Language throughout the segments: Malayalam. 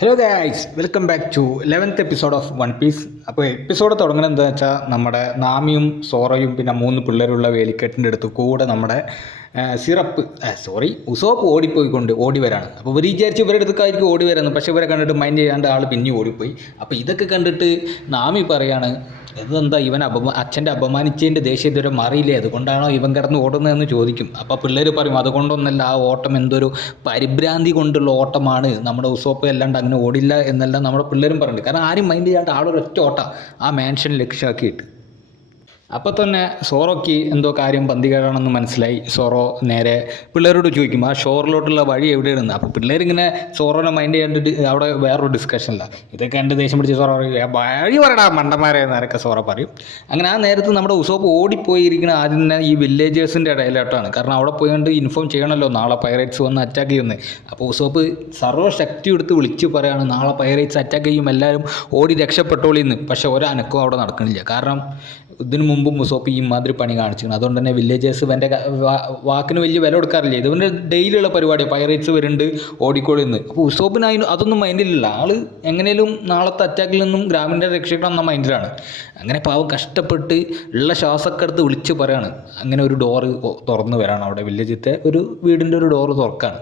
Hello guys, welcome back to 11th episode of One Piece. അപ്പോൾ എപ്പിസോഡ് തുടങ്ങുന്നത് എന്താ വെച്ചാൽ നമ്മുടെ നാമിയും സോറയും പിന്നെ 3 പിള്ളേരുള്ള വേലിക്കെട്ടിൻ്റെ അടുത്ത് കൂടെ നമ്മുടെ ഉസോപ്പ് ഓടി വരാണ്. അപ്പോൾ ഇവർ വിചാരിച്ച് ഇവരുടെ അടുത്തേക്കായിരിക്കും ഓടി വരുന്നത്. പക്ഷേ ഇവരെ കണ്ടിട്ട് മൈൻഡ് ചെയ്യാണ്ട് ആൾ പിന്നെ ഓടിപ്പോയി. അപ്പോൾ ഇതൊക്കെ കണ്ടിട്ട് നാമി പറയാണ്, ഇതെന്താ ഇവൻ അച്ഛൻ്റെ അപമാനിച്ചതിൻ്റെ ദേഷ്യം ഇതുവരെ മാറിയില്ലേ, അതുകൊണ്ടാണോ ഇവൻ കിടന്ന് ഓടുന്നതെന്ന് ചോദിക്കും. അപ്പോൾ പിള്ളേർ പറയും അതുകൊണ്ടൊന്നല്ല, ആ ഓട്ടം എന്തൊരു പരിഭ്രാന്തി കൊണ്ടുള്ള ഓട്ടമാണ്, നമ്മുടെ ഉസോപ്പ് അല്ലാണ്ട് അങ്ങനെ ഓടില്ല എന്നെല്ലാം നമ്മുടെ പിള്ളേരും പറഞ്ഞിട്ടുണ്ട്. കാരണം ആരും മൈൻഡ് ചെയ്യാണ്ട് ആളൊരൊറ്റ ഓട്ടം ആ മാൻഷൻ ലക്ഷ്യമാക്കിയിട്ട്. അപ്പോൾ തന്നെ സോറോയ്ക്ക് എന്തോ കാര്യം പന്തികേടാണെന്ന് മനസ്സിലായി. സോറോ നേരെ പിള്ളേരോട് ചോദിക്കും ആ ഷോറിലോട്ടുള്ള വഴി എവിടെയാണെന്ന്. അപ്പോൾ പിള്ളേരിങ്ങനെ സോറോനെ മൈൻഡ് ചെയ്യാണ്ടിട്ട് അവിടെ വേറൊരു ഡിസ്കഷനില്ല. ഇതൊക്കെ എൻ്റെ ദേഷ്യം പിടിച്ച് സോറോ വഴി പറയടാ മണ്ടന്മാരെ എന്നൊക്കെ സോറോ പറയും. അങ്ങനെ ആ നേരത്ത് നമ്മുടെ ഉസോപ്പ് ഓടിപ്പോയിരിക്കുന്ന ആദ്യം തന്നെ ഈ വില്ലേജേഴ്സിൻ്റെ ഇടയിലോട്ടാണ്. കാരണം അവിടെ പോയിക്കൊണ്ട് ഇൻഫോം ചെയ്യണമല്ലോ നാളെ പൈറേറ്റ്സ് വന്ന് അറ്റാക്ക് ചെയ്യുന്നത്. അപ്പോൾ ഉസോപ്പ് സർവ്വശക്തി എടുത്ത് വിളിച്ച് പറയാണ് നാളെ പൈറേറ്റ്സ് അറ്റാക്ക് ചെയ്യും, എല്ലാവരും ഓടി രക്ഷപ്പെട്ടോളിന്ന്. പക്ഷേ ഒരനക്കവും അവിടെ നടക്കണില്ല. കാരണം ഇതിനു മുമ്പും ഉസോപ്പ് ഈ മാതിരി പണി കാണിച്ചിരുന്നു. അതുകൊണ്ട് തന്നെ വില്ലേജേഴ്സ് ഇവൻ്റെ വാക്കിന് വലിയ വില കൊടുക്കാറില്ല. ഇവൻ്റെ ഡെയിലിയുള്ള പരിപാടിയാണ്, പൈറേറ്റ്സ് വരുന്നുണ്ട് ഓടിക്കോളിന്ന്. അപ്പോൾ ഉസോപ്പിന് അതൊന്നും മൈൻഡിലില്ല. ആൾ എങ്ങനെയും നാളത്തെ അറ്റാക്കിൽ നിന്നും ഗ്രാമീണരെ രക്ഷിക്കണം എന്ന മൈൻഡിലാണ്. അങ്ങനെ പാവം കഷ്ടപ്പെട്ട് ഉള്ള ശ്വാസമൊക്കെ എടുത്ത് വിളിച്ച് പറയാണ്. അങ്ങനെ ഒരു ഡോറ് തുറന്ന് വരാണ്, അവിടെ വില്ലേജത്തെ ഒരു വീടിൻ്റെ ഒരു ഡോറ് തുറക്കാണ്.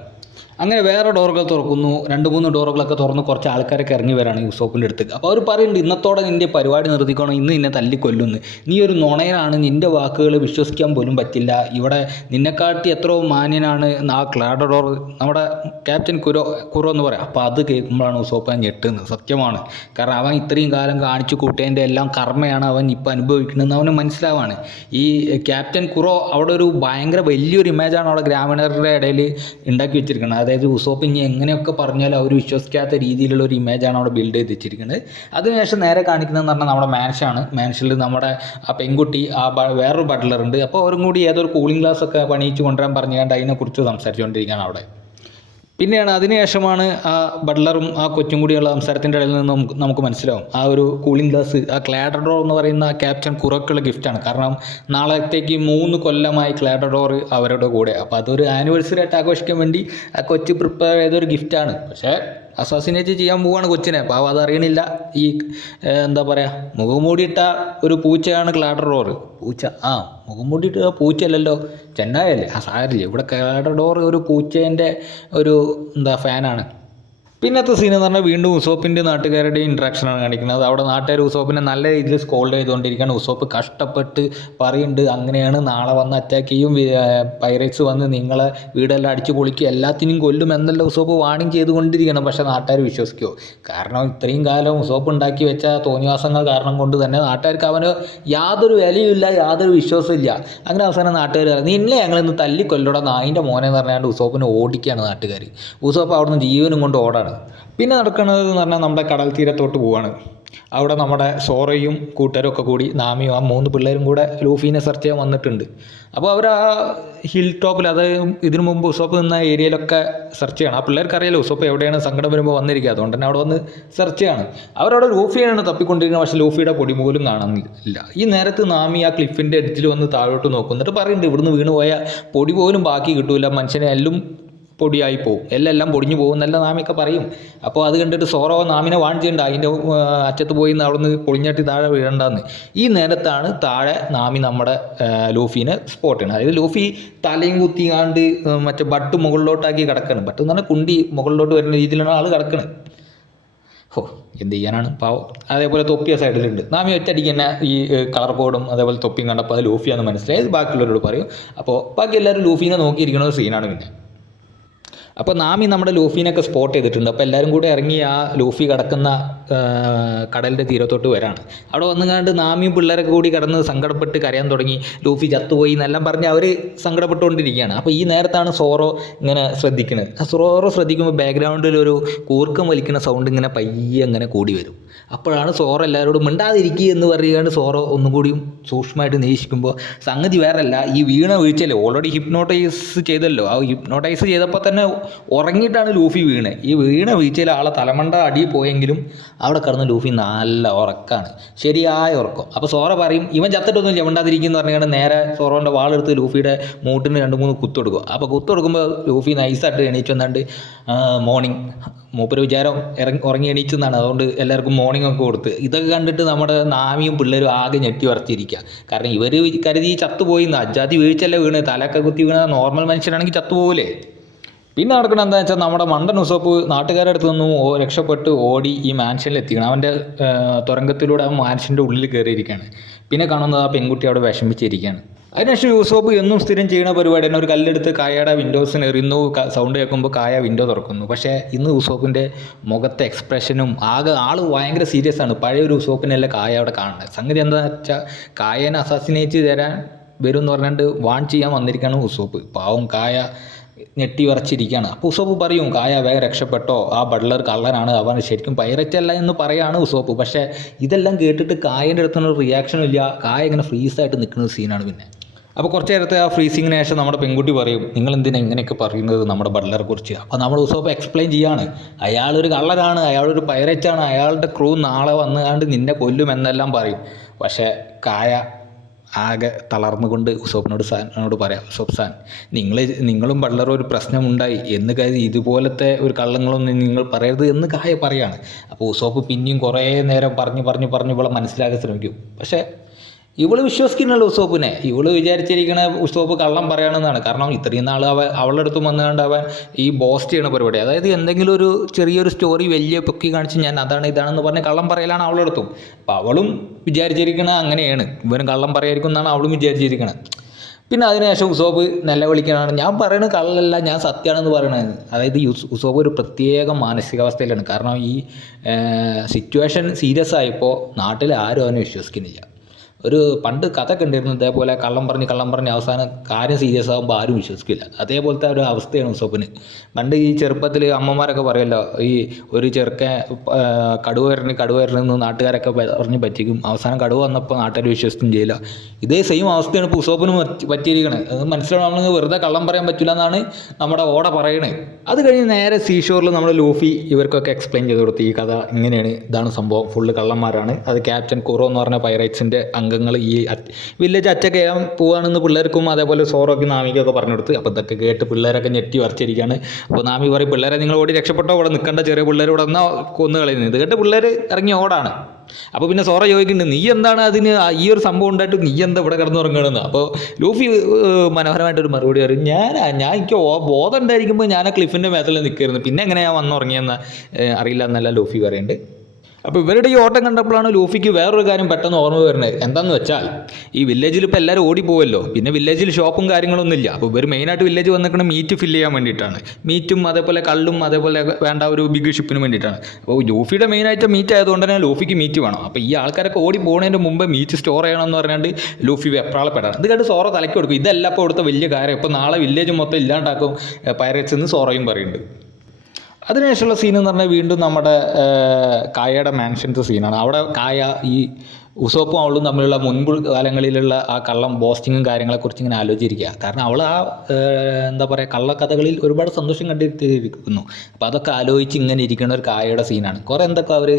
അങ്ങനെ വേറെ ഡോറുകൾ തുറക്കുന്നു. 2-3 ഡോറുകളൊക്കെ തുറന്ന് കുറച്ച് ആൾക്കാരൊക്കെ ഇറങ്ങി വരാണ് യൂസോപ്പിൻ്റെ അടുത്ത്. അപ്പോൾ അവർ പറയുന്നുണ്ട് ഇന്നത്തോടെ നിൻ്റെ പരിപാടി നിർത്തിക്കണം, ഇന്ന് നിന്നെ തല്ലിക്കൊല്ലുന്നു, നീ ഒരു നുണയനാണ്, നിൻ്റെ വാക്കുകൾ വിശ്വസിക്കാൻ പോലും പറ്റില്ല, ഇവിടെ നിന്നെക്കാട്ടി എത്രയോ മാന്യനാണ് ആ ക്ലാഡഡോർ, നമ്മുടെ ക്യാപ്റ്റൻ കുറോ എന്ന് പറയാം. അപ്പോൾ അത് കേൾക്കുമ്പോഴാണ് ഉസോപ്പ് ഞെട്ടുന്നത്. സത്യമാണ്. കാരണം അവൻ ഇത്രയും കാലം കാണിച്ചു കൂട്ടിയതിൻ്റെ എല്ലാം കർമ്മയാണ് അവൻ ഇപ്പോൾ അനുഭവിക്കുന്നതെന്ന് അവന് മനസ്സിലാവാണ്. ഈ ക്യാപ്റ്റൻ കുറോ അവിടെ ഒരു ഭയങ്കര വലിയൊരു ഇമേജാണ് അവിടെ ഗ്രാമീണരുടെ ഇടയിൽ ഉണ്ടാക്കി വെച്ചിരിക്കുന്നത്. അതായത് ഉസോപ്പ് ഇനി എങ്ങനെയൊക്കെ പറഞ്ഞാലും അവർ വിശ്വസിക്കാത്ത രീതിയിലുള്ള ഒരു ഇമേജാണ് അവിടെ ബിൽഡ് ചെയ്ത് വെച്ചിരിക്കുന്നത്. അതിനുശേഷം നേരെ കാണിക്കുന്നതെന്ന് പറഞ്ഞാൽ നമ്മുടെ മാൻഷാണ്. മാൻഷനിൽ നമ്മുടെ ആ പെൺകുട്ടി വേറൊരു ബട്ട്ലറുണ്ട്. അപ്പോൾ അവരും കൂടി ഏതൊരു കൂളിംഗ് ഗ്ലാസ് ഒക്കെ പണിയിച്ച് കൊണ്ടുവരാൻ പറഞ്ഞുകൊണ്ട് അതിനെക്കുറിച്ച് സംസാരിച്ചുകൊണ്ടിരിക്കുകയാണ് അവിടെ. പിന്നെയാണ് അതിനുശേഷമാണ് ആ ബട്ട്ലറും ആ കൊച്ചും കൂടിയുള്ള സംസാരത്തിൻ്റെ ഇടയിൽ നിന്ന് നമുക്ക് മനസ്സിലാവും ആ ഒരു കൂളിംഗ് ഗ്ലാസ് ആ ക്ലാഡഡോർ എന്ന് പറയുന്ന ആ ക്യാപ്റ്റൻ കുറോക്കുള്ള ഗിഫ്റ്റാണ്. കാരണം നാളത്തേക്ക് 3 കൊല്ലമായി ക്ലാഡഡോർ അവരുടെ കൂടെ. അപ്പോൾ അതൊരു ആനിവേഴ്സറി ആയിട്ട് ആഘോഷിക്കാൻ വേണ്ടി ആ കൊച്ച് പ്രിപ്പയർ ചെയ്തൊരു ഗിഫ്റ്റാണ്. പക്ഷേ അസാസിനേറ്റ് ചെയ്യാൻ പോവുകയാണ് കൊച്ചിനെ. അപ്പോൾ അതറിയണില്ല. ഈ എന്താ പറയുക, മുഖം മൂടിയിട്ട ഒരു പൂച്ചയാണ് ക്ലാഡഡോർ. മുഖം മൂടിയിട്ട് പൂച്ചയല്ലല്ലോ, ചെന്നായല്ലേ, സാരില്ല. ഇവിടെ ക്ലാഡഡോർ ഒരു പൂച്ചേൻ്റെ ഒരു ഫാനാണ്. പിന്നത്തെ സീൻ എന്ന് പറഞ്ഞാൽ വീണ്ടും ഉസോപ്പിൻ്റെ നാട്ടുകാരുടെ ഇൻട്രാക്ഷനാണ് കാണിക്കുന്നത്. അവിടെ നാട്ടുകാർ ഉസോപ്പിനെ നല്ല രീതിയിൽ സ്കോൾഡ് ചെയ്തുകൊണ്ടിരിക്കുകയാണ്. ഉസോപ്പ് കഷ്ടപ്പെട്ട് പറയുന്നുണ്ട് അങ്ങനെയാണ്, നാളെ വന്ന് അറ്റാക്ക് ചെയ്യും, പൈറേറ്റ്സ് വന്ന് നിങ്ങളെ വീടെല്ലാം അടിച്ചു പൊളിക്കും, എല്ലാത്തിനും കൊല്ലും എന്നെല്ലാം ഉസോപ്പ് വാണിംഗ് ചെയ്തുകൊണ്ടിരിക്കണം. പക്ഷേ നാട്ടുകാർ വിശ്വസിക്കുമോ? കാരണം ഇത്രയും കാലം ഉസോപ്പ് ഉണ്ടാക്കി വെച്ച തോന്നിവാസങ്ങൾ കാരണം കൊണ്ട് തന്നെ നാട്ടുകാർക്ക് അവന് യാതൊരു വിലയുമില്ല, യാതൊരു വിശ്വാസവും ഇല്ല. അങ്ങനെ അവസാനം നാട്ടുകാർ നിന്നെ ഞങ്ങളിന്ന് തല്ലിക്കൊല്ലൂടെ നായിൻ്റെ മോനെ എന്ന് പറഞ്ഞാൽ ഉസോപ്പിനെ ഓടിക്കുകയാണ് നാട്ടുകാർ. ഉസോപ്പ് അവിടുന്ന് ജീവനും കൊണ്ട് ഓടാണ്. പിന്നെ നടക്കുന്നത് എന്ന് പറഞ്ഞാൽ നമ്മുടെ കടൽ തീരത്തോട്ട് പോവാണ്. അവിടെ നമ്മുടെ സോറയും കൂട്ടരും ഒക്കെ കൂടി നാമിയും ആ 3 പിള്ളേരും കൂടെ ലൂഫീനെ സെർച്ച് ചെയ്യാൻ വന്നിട്ടുണ്ട്. അപ്പോൾ അവർ ആ ഹിൽ ടോപ്പിൽ, അത് ഇതിനു മുമ്പ് ഉസോപ്പ് നിന്ന ഏരിയയിലൊക്കെ സെർച്ച് ചെയ്യണം. ആ പിള്ളേർക്ക് അറിയാലോ ഉസോപ്പ് എവിടെയാണ് സങ്കടം വരുമ്പോൾ വന്നിരിക്കുക, അതുകൊണ്ട് തന്നെ അവിടെ വന്ന് സെർച്ച് ചെയ്യണം. അവരവിടെ ലൂഫിയാണ് തപ്പിക്കൊണ്ടിരിക്കുന്നത്. പക്ഷേ ലൂഫിയുടെ പൊടി പോലും കാണുന്നില്ല. ഈ നേരത്ത് നാമി ആ ക്ലിഫിൻ്റെ എഡ്ജിൽ വന്ന് താഴോട്ട് നോക്കും. എന്നിട്ട് പറയുന്നുണ്ട് ഇവിടുന്ന് വീണ് പോയ പൊടി പോലും ബാക്കി കിട്ടൂല, മനുഷ്യനെ എല്ലാം പൊടിയായി പോവും, എല്ലാം പൊടിഞ്ഞു പോകും എന്നല്ല നാമിയൊക്കെ പറയും. അപ്പോൾ അത് കണ്ടിട്ട് സോറോ നാമിനെ വാൺ ചെയ്യണ്ട, അതിൻ്റെ അറ്റത്ത് പോയി അവിടെ നിന്ന് പൊളിഞ്ഞിട്ട് താഴെ വീഴണ്ടെന്ന്. ഈ നേരത്താണ് താഴെ നാമി നമ്മുടെ ലൂഫീനെ സ്പോട്ട് ചെയ്യണം. അതായത് ലൂഫി തലയും കുത്തിയാണ്ട് മറ്റേ ബട്ട് മുകളിലോട്ടാക്കി കിടക്കണം. ബട്ട് എന്ന് പറഞ്ഞാൽ കുണ്ടി മുകളിലോട്ട് വരുന്ന രീതിയിലാണ് ആൾ കിടക്കുന്നത്. എന്ത് ചെയ്യാനാണ് പാവം. അതേപോലെ തൊപ്പിയ സൈഡിലുണ്ട്. നാമി ഒറ്റയടിക്ക് തന്നെ ഈ കളർ കോഡും അതേപോലെ തൊപ്പിയും കണ്ടപ്പോൾ അത് ലൂഫിയാന്ന് മനസ്സിലായത് ബാക്കിയുള്ളവരോട് പറയും. അപ്പോൾ ബാക്കി എല്ലാവരും ലൂഫീനെ നോക്കിയിരിക്കുന്ന ഒരു സീനാണ്. പിന്നെ അപ്പോൾ നാമി നമ്മുടെ ലൂഫീനൊക്കെ സ്പോട്ട് ചെയ്തിട്ടുണ്ട്. അപ്പോൾ എല്ലാവരും കൂടെ ഇറങ്ങി ആ ലൂഫി കിടക്കുന്ന കടലിൻ്റെ തീരത്തോട്ട് വരാണ്. അവിടെ വന്നുകൊണ്ട് നാമിയും പിള്ളേരൊക്കെ കൂടി കിടന്ന് സങ്കടപ്പെട്ട് കരയാൻ തുടങ്ങി. ലൂഫി ചത്തുപോയി എന്നെല്ലാം പറഞ്ഞ് അവർ സങ്കടപ്പെട്ടുകൊണ്ടിരിക്കുകയാണ്. അപ്പോൾ ഈ നേരത്താണ് സോറോ ഇങ്ങനെ ശ്രദ്ധിക്കുന്നത്. സോറോ ശ്രദ്ധിക്കുമ്പോൾ ബാക്ക്ഗ്രൗണ്ടിൽ ഒരു കൂർക്കം വലിക്കുന്ന സൗണ്ട് ഇങ്ങനെ പയ്യെ അങ്ങനെ കൂടി വരും. അപ്പോഴാണ് സോറോ എല്ലാവരോടും മിണ്ടാതിരിക്കുക എന്ന് പറയുകയാണ്. സോറോ ഒന്നും കൂടിയും സൂക്ഷ്മമായിട്ട് നിരീക്ഷിക്കുമ്പോൾ സംഗതി വേറല്ല, ഈ വീണ വീഴ്ചയല്ലേ, ഓൾറെഡി ഹിപ്നോട്ടൈസ് ചെയ്തല്ലോ. ആ ഹിപ്നോട്ടൈസ് ചെയ്തപ്പോൾ തന്നെ ഉറങ്ങിയിട്ടാണ് ലൂഫി വീണത്. ഈ വീഴ്ചയിൽ ആളെ തലമണ്ട അടി പോയെങ്കിലും അവിടെ കിടന്ന് ലൂഫി നല്ല ഉറക്കാണ്, ശരിയായ ഉറക്കം. അപ്പോൾ സോറ പറയും ഇവൻ ചത്തിട്ടൊന്നും ചെവണ്ടാതിരിക്കുന്നു പറഞ്ഞാൽ നേരെ സോറോൻ്റെ വാളെടുത്ത് ലൂഫിയുടെ മൂട്ടിന് 2-3 കുത്ത് കൊടുക്കും. അപ്പോൾ കുത്ത് കൊടുക്കുമ്പോൾ ലൂഫി നൈസായിട്ട് എണീച്ച് വന്നാണ്ട് മോർണിംഗ്, മൂപ്പര് വിചാരം ഉറങ്ങി എണീച്ചെന്നാണ്, അതുകൊണ്ട് എല്ലാവർക്കും മോർണിംഗ് ഒക്കെ കൊടുത്ത്. ഇതൊക്കെ കണ്ടിട്ട് നമ്മുടെ നാമിയും പിള്ളേരും ആകെ ഞെട്ടി വരച്ചിരിക്കുക. കാരണം ഇവർ കരുതി ചത്തുപോയി, അജാതി വീഴ്ചയല്ലേ വീണ്, തലയൊക്കെ കുത്തി വീണ നോർമൽ മനുഷ്യനാണെങ്കിൽ ചത്തുപോകില്ലേ. പിന്നെ നടക്കണം എന്താണെന്ന് വെച്ചാൽ നമ്മുടെ മണ്ടൻ ഉസോപ്പ് നാട്ടുകാരുടെ അടുത്ത് നിന്നും രക്ഷപ്പെട്ട് ഓടി ഈ മാൻഷനിൽ എത്തിക്കണം. അവൻ്റെ തുരങ്കത്തിലൂടെ ആ മാൻഷൻ്റെ ഉള്ളിൽ കയറിയിരിക്കുകയാണ്. പിന്നെ കാണുന്നത് ആ പെൺകുട്ടി അവിടെ വിഷമിച്ചിരിക്കുകയാണ്. അതിനുശേഷം യൂസോപ്പ് എന്നും സ്ഥിരം ചെയ്യുന്ന പരിപാടിയാണ്, ഒരു കല്ലെടുത്ത് കായയുടെ വിൻഡോസിന് എറിയുന്നു, സൗണ്ട് കേൾക്കുമ്പോൾ കായ വിൻഡോ തുറക്കുന്നു. പക്ഷേ ഇന്ന് യൂസോപ്പിൻ്റെ മുഖത്തെ എക്സ്പ്രഷനും ആകെ ആൾ ഭയങ്കര സീരിയസ് ആണ്. പഴയ ഒരു യൂസോപ്പിനല്ല കായ അവിടെ കാണുന്നത്. സംഗതി എന്താണെന്ന് വെച്ചാൽ കായനെ അസാസിനേറ്റ് തരാൻ വരും എന്ന് പറഞ്ഞിട്ട് വാൺ ചെയ്യാൻ വന്നിരിക്കുകയാണ് ഉസോപ്പ്. പാവം കായ ഞെട്ടി വിറച്ചിരിക്കുകയാണ്. അപ്പോൾ ഉസോപ്പ് പറയും കായ വേഗം രക്ഷപ്പെട്ടോ, ആ ബട്ട്ലർ കള്ളനാണ്, അവൻ ശരിക്കും പൈററ്റ് അല്ല എന്ന് പറയാണ് ഉസോപ്പ്. പക്ഷേ ഇതെല്ലാം കേട്ടിട്ട് കായൻ്റെ അടുത്തൊന്നും റിയാക്ഷനും ഇല്ല. കായ ഇങ്ങനെ ഫ്രീസായിട്ട് നിൽക്കുന്ന സീനാണ്. പിന്നെ അപ്പോൾ കുറച്ച് നേരത്തെ ആ ഫ്രീസിങ്ങിന് ശേഷം നമ്മുടെ പെൺകുട്ടി പറയും നിങ്ങളെന്തിനാണ് ഇങ്ങനെയൊക്കെ പറയുന്നത് നമ്മുടെ ബട്ട്ലറെ കുറിച്ച്. അപ്പോൾ നമ്മൾ ഉസോപ്പ് എക്സ്പ്ലെയിൻ ചെയ്യാണ്, അയാളൊരു കള്ളനാണ്, അയാളൊരു പൈററ്റാണ്, അയാളുടെ ക്രൂ നാളെ വന്നുകൊണ്ട് നിന്നെ കൊല്ലുമെന്നെല്ലാം പറയും. പക്ഷേ കായ ആകെ തളർന്നുകൊണ്ട് ഉസോപ്പിനോട് പറയാം, ഉസോപ്പ് സാൻ നിങ്ങളും ബട്ട്ലറും ഒരു പ്രശ്നമുണ്ടായി എന്ന് കരുതി ഇതുപോലത്തെ ഒരു കള്ളങ്ങളൊന്നും നിങ്ങൾ പറയരുത് എന്ന് കായ പറയാണ്. അപ്പോൾ ഉസോപ്പ് പിന്നെയും കുറേ നേരം പറഞ്ഞ് ഇവളെ മനസ്സിലാക്കാൻ ശ്രമിക്കും. പക്ഷേ ഇവള് വിശ്വസിക്കുന്നുള്ള ഉസോപ്പിനെ. ഇവള് വിചാരിച്ചിരിക്കണ ഉസോപ്പ് കള്ളം പറയണമെന്നാണ്. കാരണം ഇത്രയും നാൾ അവളുടെ അടുത്ത് വന്നുകൊണ്ട് അവൻ ഈ ബോസ്റ്റ് ചെയ്യണ പരിപാടി, അതായത് എന്തെങ്കിലും ഒരു ചെറിയൊരു സ്റ്റോറി വലിയ പൊക്കി കാണിച്ച് ഞാൻ അതാണ് ഇതാണെന്ന് പറഞ്ഞ് കള്ളം പറയലാണ് അവളുടെ അടുത്തും. അപ്പോൾ അവളും വിചാരിച്ചിരിക്കണ അങ്ങനെയാണ്, ഇവനും കള്ളം പറയായിരിക്കും എന്നാണ് അവളും വിചാരിച്ചിരിക്കണത്. പിന്നെ അതിനുശേഷം ഉസോപ്പ് വിളിക്കണതാണ്, ഞാൻ പറയുന്നത് കള്ളല്ല, ഞാൻ സത്യമാണെന്ന് പറയണത്. അതായത് ഉസോപ്പ് ഒരു പ്രത്യേക മാനസികാവസ്ഥയിലാണ്. കാരണം ഈ സിറ്റുവേഷൻ സീരിയസ് ആയപ്പോൾ നാട്ടിൽ ആരും അവനെ വിശ്വസിക്കുന്നില്ല. ഒരു പണ്ട് കഥ കണ്ടിരുന്നു, ഇതേപോലെ കള്ളം പറഞ്ഞ് അവസാനം കാര്യം സീരിയസ് ആകുമ്പോൾ ആരും വിശ്വസിക്കില്ല. അതേപോലത്തെ ഒരു അവസ്ഥയാണ് ഉസോപ്പിന്. പണ്ട് ഈ ചെറുപ്പത്തിൽ അമ്മമാരൊക്കെ പറയുമല്ലോ, ഈ ഒരു ചെറുക്കൻ കടുവരണെന്ന് നാട്ടുകാരൊക്കെ പറഞ്ഞ് പറ്റിക്കും, അവസാനം കടുവ വന്നപ്പോൾ നാട്ടുകാർ വിശ്വസിക്കും ചെയ്യില്ല. ഇതേ സെയിം അവസ്ഥയാണ് ഇപ്പോൾ ഉസോപ്പിന് പറ്റിയിരിക്കണത്. അത് മനസ്സിലാവണമെങ്കിൽ വെറുതെ കള്ളം പറയാൻ പറ്റില്ല എന്നാണ് നമ്മുടെ ഓട പറയണത്. അത് കഴിഞ്ഞ് നേരെ സീഷോറിൽ നമ്മൾ ലൂഫി ഇവർക്കൊക്കെ എക്സ്പ്ലെയിൻ ചെയ്ത് കൊടുത്തു, ഈ കഥ ഇങ്ങനെയാണ്, ഇതാണ് സംഭവം, ഫുള്ള് കള്ളന്മാരാണ്, അത് ക്യാപ്റ്റൻ കുറോ എന്ന് പറഞ്ഞ പൈറേറ്റ്സിൻ്റെ അംഗങ്ങൾ ഈ വില്ലേജ് അറ്റാക്ക് ചെയ്യാൻ പോവുകയാണെന്ന് പിള്ളേർക്കും അതേപോലെ സോറോക്കും നാമിക്കൊക്കെ പറഞ്ഞു കൊടുത്ത്. അപ്പോൾ ഇതൊക്കെ കേട്ട് പിള്ളേരൊക്കെ ഞെട്ടി വരച്ചിരിക്കുകയാണ്. അപ്പോൾ നാമി പറയും പിള്ളേരെ നിങ്ങൾ ഓടി രക്ഷപ്പെട്ടോ, ഇവിടെ നിൽക്കേണ്ട ചെറിയ പിള്ളേർ ഇവിടെ നിന്നാൽ കൊന്നു കളയുന്നത്. ഇത് കേട്ട് പിള്ളേർ ഇറങ്ങി ഓടാണ്. അപ്പോൾ പിന്നെ സോറ ചോദിക്കുന്നുണ്ട് നീ എന്താണ് അതിന് ഈ ഒരു സംഭവം ഉണ്ടായിട്ട് നീ എന്താ ഇവിടെ കിടന്നുറങ്ങണമെന്ന്. അപ്പോൾ ലൂഫി മനോഹരമായിട്ടൊരു മറുപടി പറയും, എനിക്ക് ബോധം ഉണ്ടായിരിക്കുമ്പോൾ ഞാൻ ആ ക്ലിഫിൻ്റെ മേത്തിൽ നിൽക്കായിരുന്നു, പിന്നെ എങ്ങനെ ഞാൻ വന്നുറങ്ങിയെന്ന് അറിയില്ല എന്നല്ല ലൂഫി പറയുന്നുണ്ട്. അപ്പോൾ ഇവരുടെ ഈ ഓട്ടം കണ്ടപ്പോഴാണ് ലൂഫിക്ക് വേറൊരു കാര്യം പെട്ടെന്ന് ഓർമ്മ വരുന്നത്. എന്താണെന്ന് വെച്ചാൽ ഈ വില്ലേജിൽ ഇപ്പോൾ എല്ലാവരും ഓടിപ്പോവല്ലോ, പിന്നെ വില്ലേജിൽ ഷോപ്പും കാര്യങ്ങളൊന്നും ഇല്ല. അപ്പോൾ ഇവർ മെയിനായിട്ട് വില്ലേജ് വന്നിരിക്കുന്നത് മീറ്റ് ഫില്ല് ചെയ്യാൻ വേണ്ടിയിട്ടാണ്. മീറ്റും അതേപോലെ കള്ളും അതേപോലെ വേണ്ട ഒരു ബിഗ് ഷിപ്പിന് വേണ്ടിയിട്ടാണ്. അപ്പോൾ ലൂഫിയുടെ മെയിനായിട്ട് മീറ്റ് ആയതുകൊണ്ട് തന്നെ ലൂഫിക്ക് മീറ്റ് വേണം. അപ്പോൾ ഈ ആൾക്കാരൊക്കെ ഓടി പോകുന്നതിന് മുമ്പ് മീറ്റ് സ്റ്റോർ ചെയ്യണമെന്ന് പറഞ്ഞാണ്ട് ലൂഫി വെപ്രാളപ്പെടാണ്. ഇത് കണ്ട് സോറ തലയ്ക്ക് കൊടുക്കും, ഇതല്ല ഇപ്പോൾ ഇവിടുത്തെ വലിയ കാര്യം, ഇപ്പോൾ നാളെ വില്ലേജ് മൊത്തം ഇല്ലാണ്ടാക്കും പൈറേറ്റ്സ് എന്ന് സോറയും പറയുന്നുണ്ട്. അതിനുശേഷമുള്ള സീൻ എന്ന് പറഞ്ഞാൽ വീണ്ടും നമ്മുടെ കായയുടെ മാൻഷൻസ് സീനാണ്. അവിടെ കായ ഈ ഉസോപ്പും അവളും തമ്മിലുള്ള മുൻപ് കാലങ്ങളിലുള്ള ആ കള്ളം ബോസ്റ്റിങ്ങും കാര്യങ്ങളെക്കുറിച്ച് ഇങ്ങനെ ആലോചിച്ചിരിക്കുക. കാരണം അവൾ ആ എന്താ പറയുക കള്ളക്കഥകളിൽ ഒരുപാട് സന്തോഷം കണ്ടിരിക്കുന്നു. അപ്പോൾ അതൊക്കെ ആലോചിച്ച് ഇങ്ങനെ ഇരിക്കുന്ന ഒരു കായയുടെ സീനാണ്. കുറേ എന്തൊക്കെ അവർ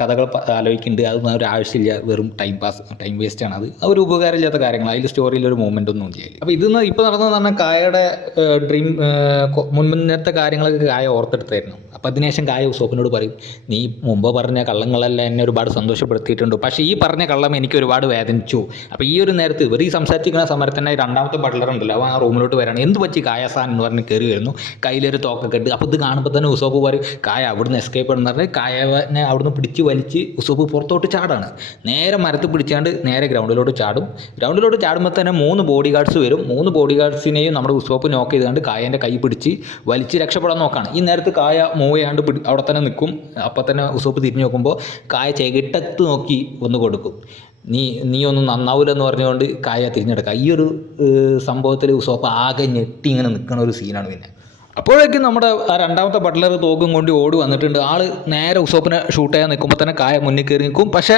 കഥകൾ ആലോചിക്കുന്നുണ്ട്, അതൊന്നും ഒരു ആവശ്യമില്ല, വെറും ടൈം വേസ്റ്റാണ്. അത് ഒരു ഉപകാരമില്ലാത്ത കാര്യങ്ങൾ, അതിൽ സ്റ്റോറിയിൽ ഒരു മൂവ്മെൻ്റ് ഒന്നും ചെയ്യില്ല. അപ്പോൾ ഇതൊന്ന് ഇപ്പോൾ നടന്നതെന്ന് പറഞ്ഞാൽ കായയുടെ ഡ്രീം മുന്നത്തെ കാര്യങ്ങളൊക്കെ കായ ഓർത്തെടുത്തായിരുന്നു. അപ്പോൾ അതിനുശേഷം കായ ഉസോപ്പിനോട് പറയും, നീ മുമ്പ് പറഞ്ഞ കള്ളങ്ങളെല്ലാം എന്നെ ഒരുപാട് സന്തോഷപ്പെടുത്തിയിട്ടുണ്ട്, പക്ഷേ ഈ പറഞ്ഞ കള്ളം എനിക്ക് ഒരുപാട് വേദനിച്ചു. അപ്പോൾ ഈ ഒരു നേരത്ത് ഇവർ ഈ സംസാരിച്ചിരിക്കുന്ന സമയത്ത് തന്നെ രണ്ടാമത്തെ ബട്ട്ലർ ഉണ്ടല്ലോ, അവൻ ആ റൂമിലോട്ട് വരാണ്. എന്ത് പറ്റി കായസാൻ എന്ന് പറഞ്ഞ് കയറി വരുന്നു, കയ്യിലൊരു തോക്കൊക്കെ ഇട്ട്. അപ്പോൾ ഇത് കാണുമ്പോൾ തന്നെ ഉസോപ്പ് പറയും കായ അവിടുന്ന് എസ്കേപ്പ് എന്ന് പറഞ്ഞ് കായനെ അവിടുന്ന് പിടിച്ച് വലിച്ച് ഉസോപ്പ് പുറത്തോട്ട് ചാടാണ്. നേരെ മരത്ത് പിടിച്ചാണ്ട് നേരെ ഗ്രൗണ്ടിലോട്ട് ചാടും. ഗ്രൗണ്ടിലോട്ട് ചാടുമ്പോൾ തന്നെ 3 ബോഡി ഗാർഡ്സ് വരും. 3 ബോഡി ഗാർഡ്സിനെയും നമ്മുടെ ഉസോപ്പ് നോക്ക് ചെയ്തുകൊണ്ട് കായൻ്റെ കൈ പിടിച്ച് വലിച്ച് രക്ഷപ്പെടാൻ നോക്കുകയാണ്. ഈ നേരത്ത് കായ മൂവ് ചെയ്യാണ്ട് അവിടെ തന്നെ നിൽക്കും. അപ്പോൾ തന്നെ ഉസോപ്പ് തിരിഞ്ഞ് നോക്കുമ്പോൾ കായ ചെകിട്ടത്ത് നോക്കി ഒന്ന് കൊടുക്കും, നീ ഒന്നും നന്നാവില്ലെന്ന് പറഞ്ഞുകൊണ്ട് കായ തിരിഞ്ഞെടുക്കുക. ഈ ഒരു സംഭവത്തിൽ ഉസോപ്പ് ആകെ ഞെട്ടി ഇങ്ങനെ നിൽക്കുന്ന ഒരു സീനാണ്. പിന്നെ അപ്പോഴേക്കും നമ്മുടെ ആ രണ്ടാമത്തെ ബട്ട്ലർ തോക്കും കൊണ്ട് ഓടി വന്നിട്ടുണ്ട്. ആൾ നേരെ ഉസോപ്പിനെ ഷൂട്ട് ചെയ്യാൻ നിൽക്കുമ്പോൾ തന്നെ കായ മുന്നിൽ കയറി നിൽക്കും. പക്ഷേ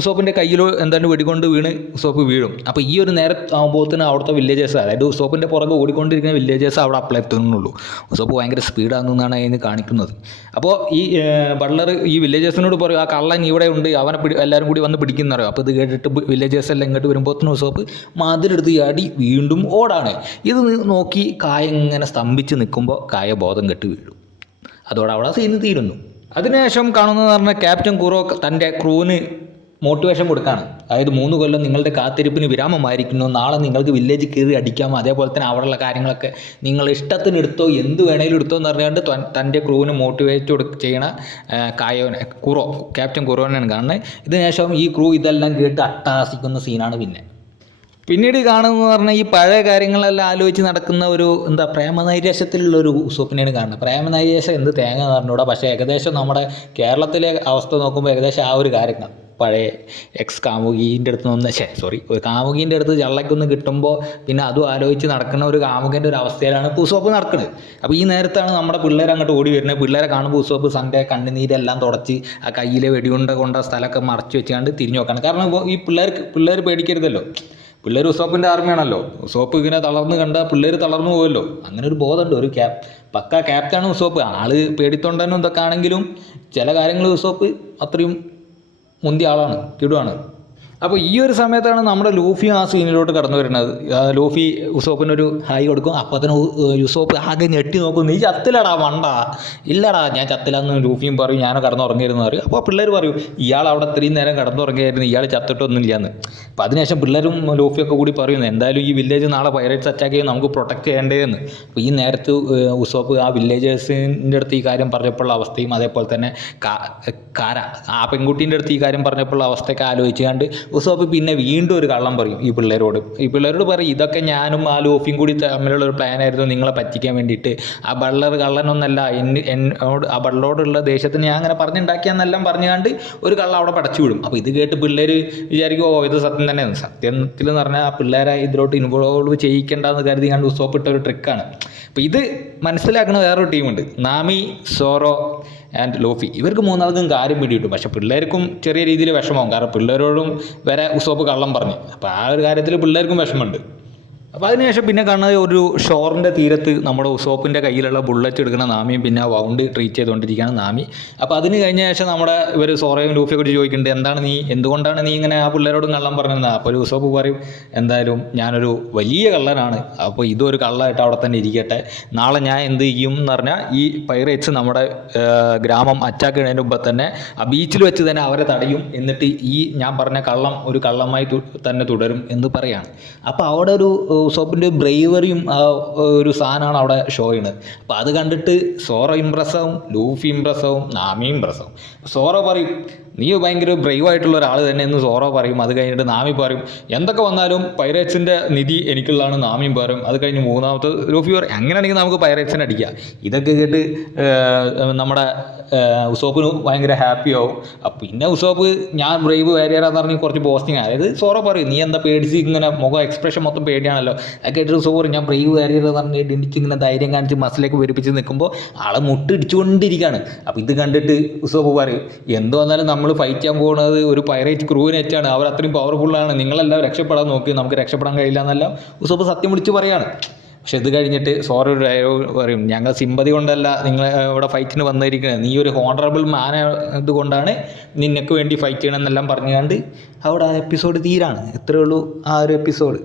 ഉസോപ്പിൻ്റെ കയ്യിൽ എന്തായാലും വെടികൊണ്ട് വീണ് ഉസോപ്പ് വീഴും. അപ്പോൾ ഈ ഒരു നേരം ആകുമ്പോഴത്തേന് അവിടുത്തെ വില്ലേജേഴ്സ്, അതായത് ഉസോപ്പിൻ്റെ പുറകെ ഓടിക്കൊണ്ടിരിക്കുന്ന വില്ലേജേഴ്സ് അവിടെ അപ്ലൈ എത്തുന്നുള്ളൂ. ഉസോപ്പ് ഭയങ്കര സ്പീഡാണെന്നാണ് അതിന് കാണിക്കുന്നത്. അപ്പോൾ ഈ ബട്ട്ലർ ഈ വില്ലേജേഴ്സിനോട് പറയും, ആ കള്ളൻ ഇവിടെ ഉണ്ട്, അവനെ എല്ലാവരും കൂടി വന്ന് പിടിക്കുന്നറിയും. അപ്പോൾ ഇത് കേട്ടിട്ട് വില്ലേജേഴ്സ് എല്ലാം ഇങ്ങോട്ട് വരുമ്പോഴത്തേനും ഉസോപ്പ് മതിലെടുത്ത് ചാടി വീണ്ടും ഓടാണ്. ഇത് നോക്കി കായ ഇങ്ങനെ സ്തംഭിച്ച് നിൽക്കുമ്പോൾ കായ ബോധം കെട്ട് വീഴും. അതോടെ അവിടെ സീന് തീരുന്നു. അതിനുശേഷം കാണുന്നതെന്ന് പറഞ്ഞാൽ ക്യാപ്റ്റൻ കുറോ തൻ്റെ ക്രൂവിന് മോട്ടിവേഷൻ കൊടുക്കുകയാണ്. അതായത് 3 കൊല്ലം നിങ്ങളുടെ കാത്തിരിപ്പിന് വിരാമമായിരിക്കുന്നു, നാളെ നിങ്ങൾക്ക് വില്ലേജ് കയറി അടിക്കാമോ, അതേപോലെ തന്നെ അവിടെയുള്ള കാര്യങ്ങളൊക്കെ നിങ്ങൾ ഇഷ്ടത്തിന് എടുത്തോ, എന്ത് വേണേലും എടുത്തോ എന്ന് പറഞ്ഞുകൊണ്ട് തൻ്റെ ക്രൂവിന് മോട്ടിവേറ്റ് ചെയ്യണ ക്യാപ്റ്റൻ കുറോനെയാണ് കാണുന്നത്. ഇതിനുശേഷം ഈ ക്രൂ ഇതെല്ലാം കേട്ട് അട്ടഹാസിക്കുന്ന സീനാണ് പിന്നീട് കാണുന്നതെന്ന് പറഞ്ഞാൽ ഈ പഴയ കാര്യങ്ങളെല്ലാം ആലോചിച്ച് നടക്കുന്ന ഒരു പ്രേമനൈരാശ്യത്തിലുള്ള ഒരു ഉസോപ്പിനെയാണ് കാണുന്നത്. പ്രേമനൈരാശ്യം എന്ത് തേങ്ങ എന്ന് പറഞ്ഞുകൂടാ, പക്ഷേ ഏകദേശം നമ്മുടെ കേരളത്തിലെ അവസ്ഥ നോക്കുമ്പോൾ ഏകദേശം ആ ഒരു കാര്യങ്ങൾ പഴയ കാമുകീൻ്റെ അടുത്ത് ഒരു കാമുകീൻ്റെ അടുത്ത് ചള്ളയ്ക്കൊന്ന് കിട്ടുമ്പോൾ പിന്നെ അതും ആലോചിച്ച് നടക്കുന്ന ഒരു കാമുകൻ്റെ ഒരു അവസ്ഥയിലാണ് ഇപ്പോൾ ഉസോപ്പ് നടക്കുന്നത്. അപ്പോൾ ഈ നേരത്താണ് നമ്മുടെ പിള്ളേർ അങ്ങോട്ട് ഓടി വരുന്നത്. പിള്ളേരെ കാണുമ്പോൾ ഉസോപ്പ് സൺഡേ കണ്ണുനീരെല്ലാം തുടച്ച് ആ കയ്യിലെ വെടികൊണ്ട സ്ഥലമൊക്കെ മറച്ച് വെച്ചുകൊണ്ട് തിരിഞ്ഞു നോക്കാണ്. കാരണം ഈ പിള്ളേർ പേടിക്കരുതല്ലോ, പിള്ളേർ ഉസോപ്പിൻ്റെ ആർമിയാണല്ലോ. ഉസോപ്പ് ഇങ്ങനെ തളർന്ന് കണ്ടാൽ പിള്ളേർ തളർന്നു പോകുമല്ലോ. അങ്ങനെ ഒരു ബോധമുണ്ട്. ഒരു പക്ക ക്യാപ്റ്റനാണ് ഉസോപ്പ്. ആള് പേടിത്തൊണ്ടനും ഇതൊക്കെ ആണെങ്കിലും ചില കാര്യങ്ങൾ ഉസോപ്പ് അത്രയും മുന്തിയ ആളാണ്, കിടുവാണ്. അപ്പോൾ ഈ ഒരു സമയത്താണ് നമ്മുടെ ലൂഫി ആ സീനിലോട്ട് കടന്നു വരുന്നത്. ലൂഫി ഉസോപ്പിനൊരു ഹായ് കൊടുക്കും. അപ്പോൾ അതിന് ഉസോപ്പ് ആകെ ഞെട്ടി നോക്കും, നീ ചത്തിലടാ മണ്ട. ഇല്ലടാ ഞാൻ ചത്തില്ലാന്ന് ലൂഫിയും പറയും, ഞാൻ കടന്നുറങ്ങിയിരുന്നു പറയും. അപ്പോൾ പിള്ളേർ പറയും, ഇയാൾ അവിടെ ഇത്രയും നേരം കടന്നുറങ്ങിയായിരുന്നു, ഇയാൾ ചത്തിട്ടൊന്നുമില്ലാന്ന്. അപ്പോൾ അതിനുശേഷം പിള്ളേരും ലൂഫിയൊക്കെ കൂടി പറയുന്നു, എന്തായാലും ഈ വില്ലേജ് നാളെ പൈറേറ്റ്സ് അറ്റാക്ക് ചെയ്യും, നമുക്ക് പ്രൊട്ടക്റ്റ് ചെയ്യേണ്ടതെന്ന്. അപ്പോൾ ഈ നേരത്ത് ഉസോപ്പ് ആ വില്ലേജേഴ്സിൻ്റെ അടുത്ത് ഈ കാര്യം പറഞ്ഞപ്പോഴുള്ള അവസ്ഥയും അതേപോലെ തന്നെ ആ പെൺകുട്ടീൻ്റെ അടുത്ത് ഈ കാര്യം പറഞ്ഞപ്പോഴുള്ള അവസ്ഥയൊക്കെ ആലോചിച്ചുകൊണ്ട് ഉസോപ്പ് പിന്നെ വീണ്ടും ഒരു കള്ളം പറയും ഈ പിള്ളേരോട് പറയും, ഇതൊക്കെ ഞാനും ആ ലൂഫിയും കൂടി തമ്മിലുള്ള ഒരു പ്ലാനായിരുന്നു നിങ്ങളെ പറ്റിക്കാൻ വേണ്ടിയിട്ട്. ആ ബട്ട്ലർ കള്ളനൊന്നല്ല, എന്നോട് ആ ബട്ട്ലറോടുള്ള ദേഷ്യത്തിന് ഞാൻ അങ്ങനെ പറഞ്ഞുണ്ടാക്കിയാന്നെല്ലാം പറഞ്ഞുകൊണ്ട് ഒരു കള്ളം അവിടെ പടച്ചു വിടും. അപ്പോൾ ഇത് കേട്ട് പിള്ളേർ വിചാരിക്കും, ഓ ഇത് സത്യം തന്നെയാണ്. സത്യത്തിൽ എന്ന് പറഞ്ഞാൽ ആ പിള്ളേരെ ഇതിലോട്ട് ഇൻവോൾവ് ചെയ്യിക്കേണ്ടെന്ന് കരുതി കണ്ട് ഉസോപ്പ് ഇട്ട ഒരു ട്രിക്കാണ്. അപ്പോൾ ഇത് മനസ്സിലാക്കുന്ന വേറൊരു ടീമുണ്ട്, നാമി, സോറോ ആൻഡ് ലോഫി. ഇവർക്ക് 3 കാര്യം പിടിയിട്ടു. പക്ഷേ പിള്ളേർക്കും ചെറിയ രീതിയിൽ വിഷമമാകും, കാരണം പിള്ളേരോടും വരെ ഉസോപ്പ് കള്ളം പറഞ്ഞു. അപ്പോൾ ആ ഒരു കാര്യത്തിൽ പിള്ളേർക്കും വിഷമമുണ്ട്. അപ്പോൾ അതിനുശേഷം പിന്നെ കാണുന്നത് ഒരു ഷോറിൻ്റെ തീരത്ത് നമ്മുടെ ഉസോപ്പിൻ്റെ കയ്യിലുള്ള ബുള്ളറ്റ് എടുക്കുന്ന നാമിയും പിന്നെ ആ വൗണ്ട് ട്രീറ്റ് ചെയ്തുകൊണ്ടിരിക്കുകയാണ് നാമി. അപ്പോൾ അതിന് കഴിഞ്ഞ ശേഷം നമ്മുടെ ഇവർ സോറയും ലൂഫിയെ കുറിച്ച് ചോദിക്കുന്നുണ്ട്, എന്തുകൊണ്ടാണ് നീ ഇങ്ങനെ ആ പിള്ളേരോടും കള്ളം പറഞ്ഞത്. അപ്പോൾ ഒരു ഉസോപ്പ് പറയും, എന്തായാലും ഞാനൊരു വലിയ കള്ളനാണ്, അപ്പോൾ ഇതൊരു കള്ളമായിട്ട് അവിടെ തന്നെ ഇരിക്കട്ടെ, നാളെ ഞാൻ എന്ത് ചെയ്യും എന്ന് പറഞ്ഞാൽ ഈ പൈറേറ്റ്സ് നമ്മുടെ ഗ്രാമം അറ്റാക്ക് ചെയ്യുന്നതിന് മുമ്പ് തന്നെ ആ ബീച്ചിൽ വെച്ച് തന്നെ അവരെ തടയും, എന്നിട്ട് ഈ ഞാൻ പറഞ്ഞ കള്ളം ഒരു കള്ളമായി തന്നെ തുടരും എന്ന് പറയാണ്. അപ്പോൾ അവിടെ ഒരു ഉസോപ്പിൻ്റെ ബ്രേവറിയും ആ ഒരു സാധനമാണ് അവിടെ ഷോ ചെയ്യുന്നത്. അപ്പോൾ അത് കണ്ടിട്ട് സോറോ ഇംപ്രസ്സാവും, ലൂഫി ഇംപ്രസ്സാവും, നാമി ഇംപ്രസ്സാവും. സോറോ പറയും, നീ ഭയങ്കര ബ്രേവ് ആയിട്ടുള്ള ഒരാൾ തന്നെ എന്ന് സോറോ പറയും. അത് കഴിഞ്ഞിട്ട് നാമി പറയും, എന്തൊക്കെ വന്നാലും പൈറേറ്റ്സിൻ്റെ നിധി എനിക്കുള്ളതാണ് നാമിയും പറയും. അത് കഴിഞ്ഞ് മൂന്നാമത്തെ ലൂഫി പറയും, അങ്ങനെയാണെങ്കിൽ നമുക്ക് പൈറേറ്റ്സിനെ അടിക്കാം. ഇതൊക്കെ കേട്ട് നമ്മുടെ ഉസോപ്പിന് ഭയങ്കര ഹാപ്പി ആവും. പിന്നെ ഉസോപ്പ് ഞാൻ ബ്രേവ് വാരിയറാന്ന് പറഞ്ഞ് കുറച്ച് പോസ്റ്റിങ്, അതായത് സോറോ പറയും, നീ എന്താ പേടിച്ച് ഇങ്ങനെ മുഖം എക്സ്പ്രഷൻ മൊത്തം പേടിയാണല്ലോ. അത് കേട്ടിട്ട് ഉസോപ്പ് പറയും, ഞാൻ ബ്രേവ് വാരിയർ പറഞ്ഞിട്ട് എനിക്കിങ്ങനെ ധൈര്യം കാണിച്ച് മസിലേക്ക് വെരിപ്പിച്ച് നിൽക്കുമ്പോൾ ആളെ മുട്ടിടിച്ചുകൊണ്ടിരിക്കുകയാണ്. അപ്പോൾ ഇത് കണ്ടിട്ട് ഉസോപ്പ് പറയും, എന്ത് വന്നാലും നമ്മൾ ഫൈറ്റ് ചെയ്യാൻ പോകുന്നത് ഒരു പൈറേറ്റ് ക്രൂവിനെ വെച്ചാണ്, അവർ അത്രയും പവർഫുള്ളാണ്, നിങ്ങളെല്ലാം രക്ഷപ്പെടാൻ നോക്കി, നമുക്ക് രക്ഷപ്പെടാൻ കഴിയില്ല എന്നെല്ലാം ഉസോപ്പ് സത്യം വിളിച്ച് പറയാണ്. പക്ഷെ ഇത് കഴിഞ്ഞിട്ട് സോറി ഒരു ഡയലോഗ് പറയും, ഞങ്ങൾ സിമ്പതി കൊണ്ടല്ല നിങ്ങൾ ഇവിടെ ഫൈറ്റിന് വന്നിരിക്കുന്നത്, നീ ഒരു ഹോണറബിൾ മാൻ ഇതുകൊണ്ടാണ് നിനക്ക് വേണ്ടി ഫൈറ്റ് ചെയ്യണമെന്നെല്ലാം പറഞ്ഞുകൊണ്ട് അവിടെ ആ എപ്പിസോഡ് തീരാണ്. ഇത്രയേ ഉള്ളൂ ആ ഒരു എപ്പിസോഡ്.